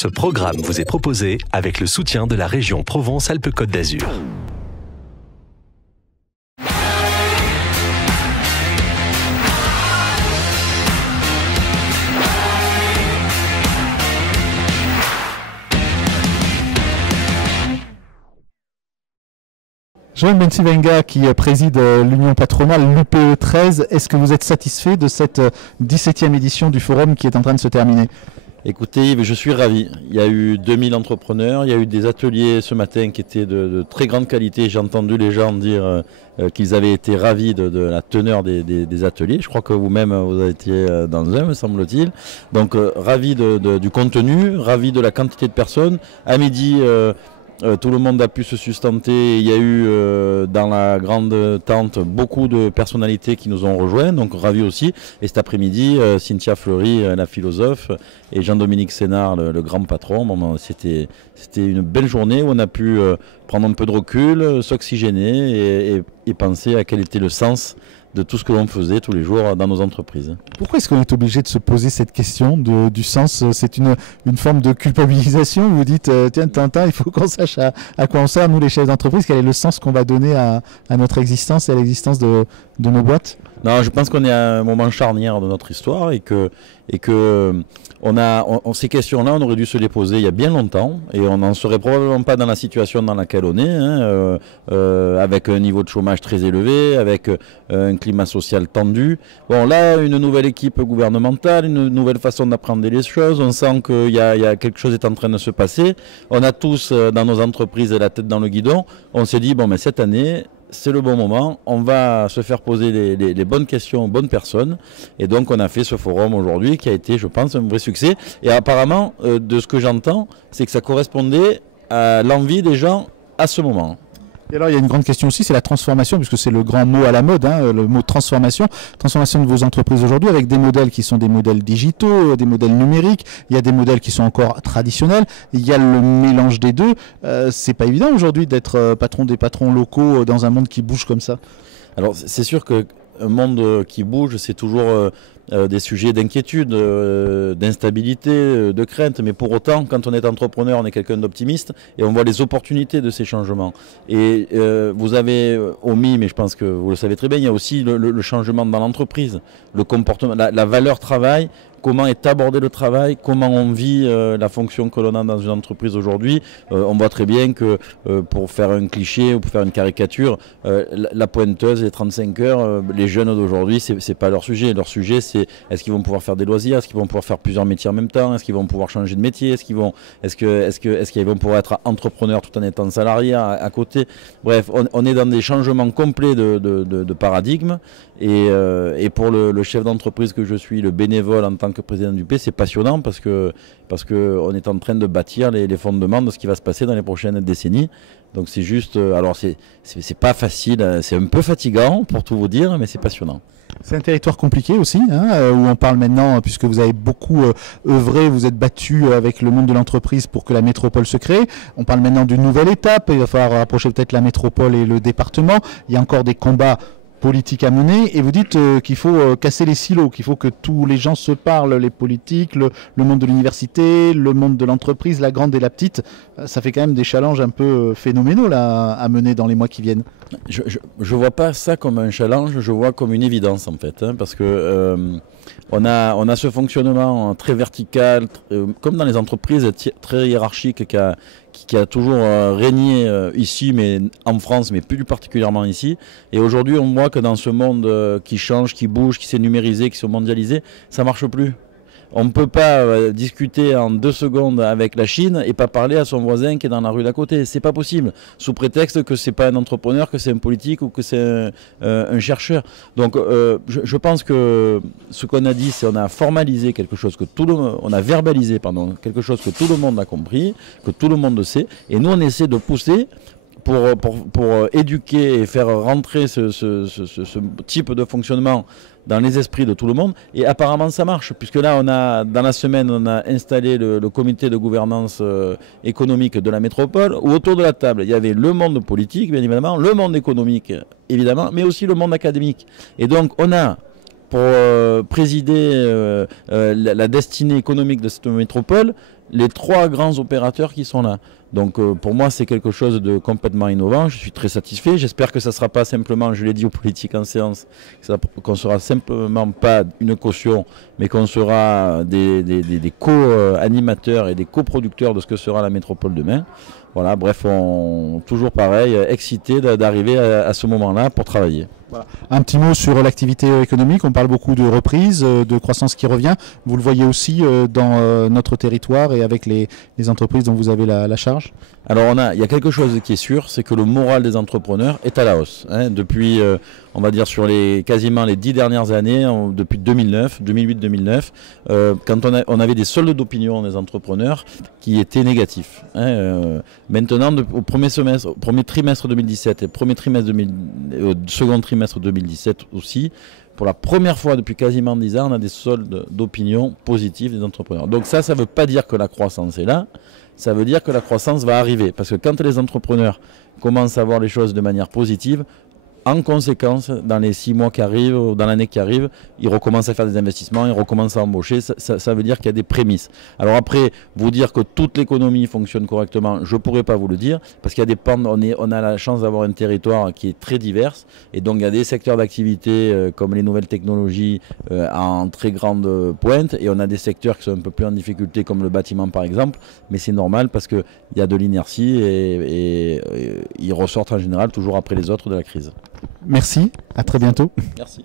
Ce programme vous est proposé avec le soutien de la région Provence-Alpes-Côte d'Azur. Joël Bensivenga qui préside l'union patronale, l'UPE 13, est-ce que vous êtes satisfait de cette 17e édition du forum qui est en train de se terminer? Écoutez Yves, je suis ravi. Il y a eu 2000 entrepreneurs, il y a eu des ateliers ce matin qui étaient de très grande qualité. J'ai entendu les gens dire qu'ils avaient été ravis de la teneur des ateliers. Je crois que vous-même vous avez été dans un, me semble-t-il. Donc ravi du contenu, ravi de la quantité de personnes. À midi, tout le monde a pu se sustenter. Il y a eu dans la grande tente beaucoup de personnalités qui nous ont rejoints, donc ravi aussi. Et cet après-midi, Cynthia Fleury, la philosophe, et Jean-Dominique Sénard, le grand patron. Bon, c'était une belle journée où on a pu prendre un peu de recul, s'oxygéner et penser à quel était le sens de tout ce que l'on faisait tous les jours dans nos entreprises. Pourquoi est-ce qu'on est obligé de se poser cette question du sens? C'est une forme de culpabilisation où vous dites tiens, Tintin, il faut qu'on sache à quoi on sert, nous les chefs d'entreprise, quel est le sens qu'on va donner à notre existence et à l'existence de nos boîtes? Non, je pense qu'on est à un moment charnière de notre histoire et que ces questions-là, on aurait dû se les poser il y a bien longtemps et on n'en serait probablement pas dans la situation dans laquelle on est, avec un niveau de chômage très élevé, avec un climat social tendu. Bon, là, une nouvelle équipe gouvernementale, une nouvelle façon d'apprendre les choses. On sent qu'il y a quelque chose est en train de se passer. On a tous dans nos entreprises la tête dans le guidon. On s'est dit bon, mais cette année, c'est le bon moment, on va se faire poser les bonnes questions aux bonnes personnes. Et donc on a fait ce forum aujourd'hui qui a été, je pense, un vrai succès. Et apparemment, de ce que j'entends, c'est que ça correspondait à l'envie des gens à ce moment. Et alors il y a une grande question aussi, c'est la transformation, puisque c'est le grand mot à la mode, le mot transformation de vos entreprises aujourd'hui, avec des modèles qui sont des modèles digitaux, des modèles numériques, il y a des modèles qui sont encore traditionnels, il y a le mélange des deux. C'est pas évident aujourd'hui d'être patron des patrons locaux dans un monde qui bouge comme ça. Alors c'est sûr qu'un monde qui bouge, c'est toujours des sujets d'inquiétude, d'instabilité, de crainte. Mais pour autant, quand on est entrepreneur, on est quelqu'un d'optimiste et on voit les opportunités de ces changements. Et vous avez omis, mais je pense que vous le savez très bien, il y a aussi le changement dans l'entreprise, le comportement, la valeur travail. Comment est abordé le travail, comment on vit la fonction que l'on a dans une entreprise aujourd'hui. On voit très bien que pour faire un cliché ou pour faire une caricature, la pointeuse, les 35 heures, les jeunes d'aujourd'hui, c'est pas leur sujet. Leur sujet, c'est est-ce qu'ils vont pouvoir faire des loisirs, est-ce qu'ils vont pouvoir faire plusieurs métiers en même temps, est-ce qu'ils vont pouvoir changer de métier, est-ce qu'ils vont pouvoir être entrepreneurs tout en étant salariés à côté. Bref, on est dans des changements complets de paradigme. Et pour le chef d'entreprise que je suis, le bénévole en tant que président du P, c'est passionnant parce que on est en train de bâtir les fondements de ce qui va se passer dans les prochaines décennies. Donc c'est juste, alors c'est pas facile, c'est un peu fatigant pour tout vous dire, mais c'est passionnant. C'est un territoire compliqué aussi, où on parle maintenant, puisque vous avez beaucoup œuvré, vous êtes battu avec le monde de l'entreprise pour que la métropole se crée. On parle maintenant d'une nouvelle étape, il va falloir rapprocher peut-être la métropole et le département. Il y a encore des combats politique à mener, et vous dites qu'il faut casser les silos, qu'il faut que tous les gens se parlent, les politiques, le monde de l'université, le monde de l'entreprise, la grande et la petite. Ça fait quand même des challenges un peu phénoménaux là, à mener dans les mois qui viennent. Je vois pas ça comme un challenge, je vois comme une évidence en fait, parce que on a ce fonctionnement très vertical, comme dans les entreprises, très hiérarchique qui a toujours régné ici, mais en France, mais plus particulièrement ici. Et aujourd'hui, on voit que dans ce monde qui change, qui bouge, qui s'est numérisé, qui s'est mondialisé, ça marche plus. On ne peut pas discuter en 2 secondes avec la Chine et pas parler à son voisin qui est dans la rue d'à côté. C'est pas possible, sous prétexte que c'est pas un entrepreneur, que c'est un politique ou que c'est un chercheur. Donc je pense que ce qu'on a dit, c'est on a formalisé quelque chose que on a verbalisé, pardon, quelque chose que tout le monde a compris, que tout le monde sait, et nous on essaie de pousser pour éduquer et faire rentrer ce type de fonctionnement dans les esprits de tout le monde. Et apparemment ça marche, puisque là dans la semaine on a installé le comité de gouvernance économique de la métropole, où autour de la table il y avait le monde politique bien évidemment, le monde économique évidemment, mais aussi le monde académique. Et donc on a pour présider la destinée économique de cette métropole les 3 grands opérateurs qui sont là. Donc pour moi, c'est quelque chose de complètement innovant. Je suis très satisfait. J'espère que ça ne sera pas simplement, je l'ai dit aux politiques en séance, qu'on ne sera simplement pas une caution, mais qu'on sera des co-animateurs et des coproducteurs de ce que sera la métropole demain. Voilà, bref, toujours pareil, excité d'arriver à ce moment-là pour travailler. Voilà. Un petit mot sur l'activité économique. On parle beaucoup de reprise, de croissance qui revient. Vous le voyez aussi dans notre territoire et avec les entreprises dont vous avez la charge? Alors il y a quelque chose qui est sûr, c'est que le moral des entrepreneurs est à la hausse. Depuis, on va dire sur quasiment les 10 dernières années, depuis 2008-2009, quand on avait des soldes d'opinion des entrepreneurs qui étaient négatifs. Maintenant, au premier trimestre 2017 et second trimestre 2017 aussi, pour la première fois depuis quasiment 10 ans, on a des soldes d'opinion positifs des entrepreneurs. Donc ça ne veut pas dire que la croissance est là, ça veut dire que la croissance va arriver. Parce que quand les entrepreneurs commencent à voir les choses de manière positive, en conséquence, dans les 6 mois qui arrivent, ou dans l'année qui arrive, ils recommencent à faire des investissements, ils recommencent à embaucher. Ça veut dire qu'il y a des prémices. Alors après, vous dire que toute l'économie fonctionne correctement, je ne pourrais pas vous le dire, parce qu'il y a des pans, on a la chance d'avoir un territoire qui est très divers, et donc il y a des secteurs d'activité comme les nouvelles technologies en très grande pointe, et on a des secteurs qui sont un peu plus en difficulté, comme le bâtiment par exemple, mais c'est normal parce qu'il y a de l'inertie et ils ressortent en général toujours après les autres de la crise. Merci, à très bientôt. Merci.